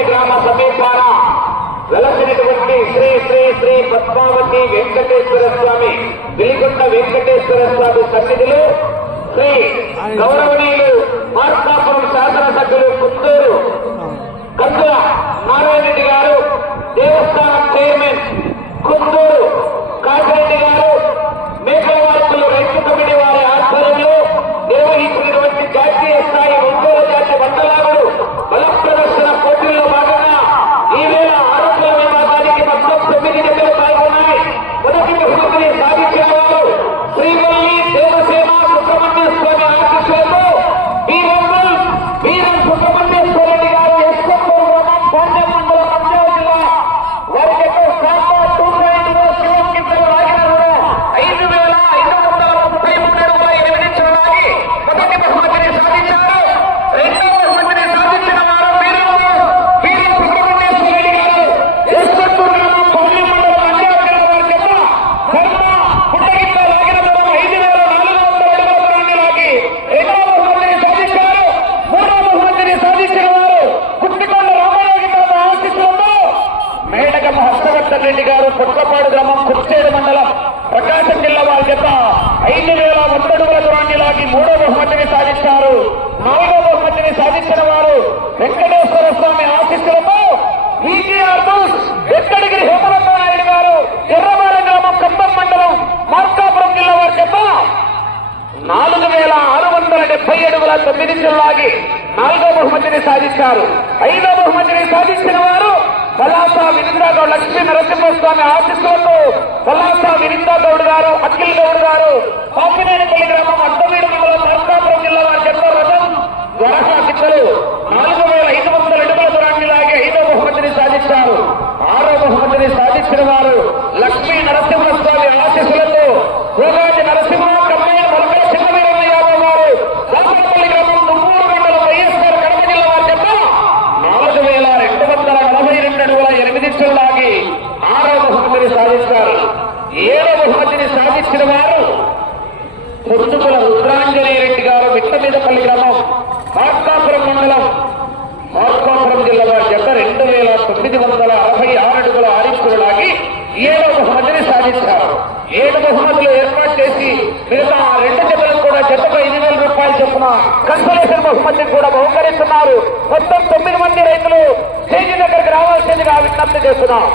కొత్తపల్లి గ్రామ సమీపాన వెలసినటువంటి శ్రీ శ్రీ శ్రీ పద్మావతి వెంకటేశ్వర స్వామి వెలిగొండ వెంకటేశ్వర స్వామి సన్నిధిలో శ్రీ గౌరవనీయులు మార్కాపురం శాసనసభ్యులు పుత్తూరు కందుల నారాయణరెడ్డి గారు, దేవస్థానం చైర్మన్ కుందూరు కాశిరెడ్డి గారు, మేకలవార్పులు రైతు కమిటీ వారి ఆధ్వర్యంలో నిర్వహించినటువంటి జాతీయ స్థాయి ఒంగోలు జాతి వందలాగుడు బల ప్రదర్శన పోటీల్లో భాగంగా ఈవేళ ఆరోగ్య విభాగానికి మొత్తం 9 జతలు పాల్గొన్నాయి. మొదటి బహుమతిని సాధించిన వారు శ్రీవల్లి దేవసేన సుబ్రహ్మణ్య స్వామి ఆశీస్సులతో వీరం సుబ్రహ్మణ్యేశ్వర రెడ్డి గారు ఎస్కొత్తూరు గ్రామం పాండ్య మండలం నంద్యాల జిల్లా వారి యొక్క రెడ్డి గారు కొట్లపాడు గ్రామం కుర్చేడు మండలం ప్రకాశం జిల్లా వారి చేత 5,100 అడుగుల దూరాన్ని లాగి 3వ బహుమతిని సాధించారు. 4వ బహుమతిని సాధించిన వారు వెంకటేశ్వర స్వామి ఆశీస్సులతో వెంకటగిరి హేమలత నాయుడు గారు ఎర్రబాలెం గ్రామం ఖమ్మం మండలం మార్కాపురం జిల్లా వారి చేత 4,670 అడుగుల 9 లాగి 4వ బహుమతిని సాధించారు. 5వ బహుమతిని సాధించిన వారు పలాస వినిందాగౌడ్ లక్ష్మీ నరసింహస్వామి ఆశీస్సులతో పలాస వినిందాగౌడ్ గారు, అఖిల్ గౌడ్ గారు పాపినేనిపల్లి గ్రామం అడ్డవీడు మండలం మార్కాపురం జిల్లా వారి చెత్త రథం వరహా గిత్తలు 4,500 అడుగుల దూరాన్ని లాగి 5వ బహుమతిని సాధించారు. 6వ బహుమతిని సాధించిన వారు లక్ష్మీ నరసింహస్వామి ఆశీస్సులతో గోగాది నరసింహ కమ్మయ్య మొలకల చిన్నవీరన్న యాదవ్ గారు దాసరపల్లి గ్రామం దుమ్మూరు మండలం వైఎస్ఆర్ కడప జిల్లా వారి చెత్త 4,242 అడుగుల 8 లాగి 6వ బహుమతిని సాధించారు. 7వ బహుమతిని సాధించిన వారు పొద్దుకుల రుద్రాంజనేయ రెడ్డి గారు మిట్టమీదపల్లి గ్రామం మార్కాపురం మండలం మార్కాపురం జిల్లా వారి జత 2,966 అడుగుల 6 లాగి 7వ బహుమతిని సాధించారు. 7 బహుమతులు ఏర్పాటు చేసి మిగతా 2 జతలకు కూడా జతకు 5,000 రూపాయలు చొప్పున కన్సలేషన్ బహుమతిని కూడా బహుకరిస్తున్నారు. మొత్తం 9 మంది రైతులు స్టేజీ దగ్గరికి రావాల్సిందిగా విజ్ఞప్తి చేస్తున్నాం.